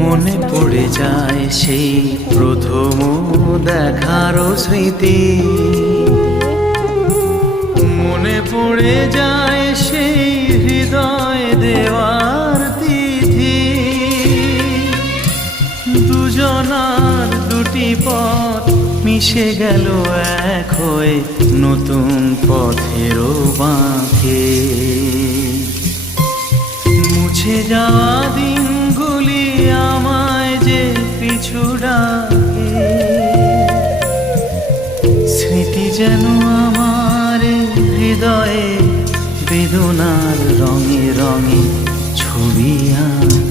মনে পড়ে যায় সেই প্রথম দেখার স্মৃতি, মনে পড়ে যায় সেই হৃদয় দেওয়ার তিথি। দুজনার দুটি পথ মিশে গেল এক হয়ে নতুন পথেরও বাঁকে। মুছে যাওয়া দিনগুলি আমায় যে পিছু ডাকে, স্মৃতি যেন আমার হৃদয়ে বেদনার রঙে রঙে ছবি আঁকে।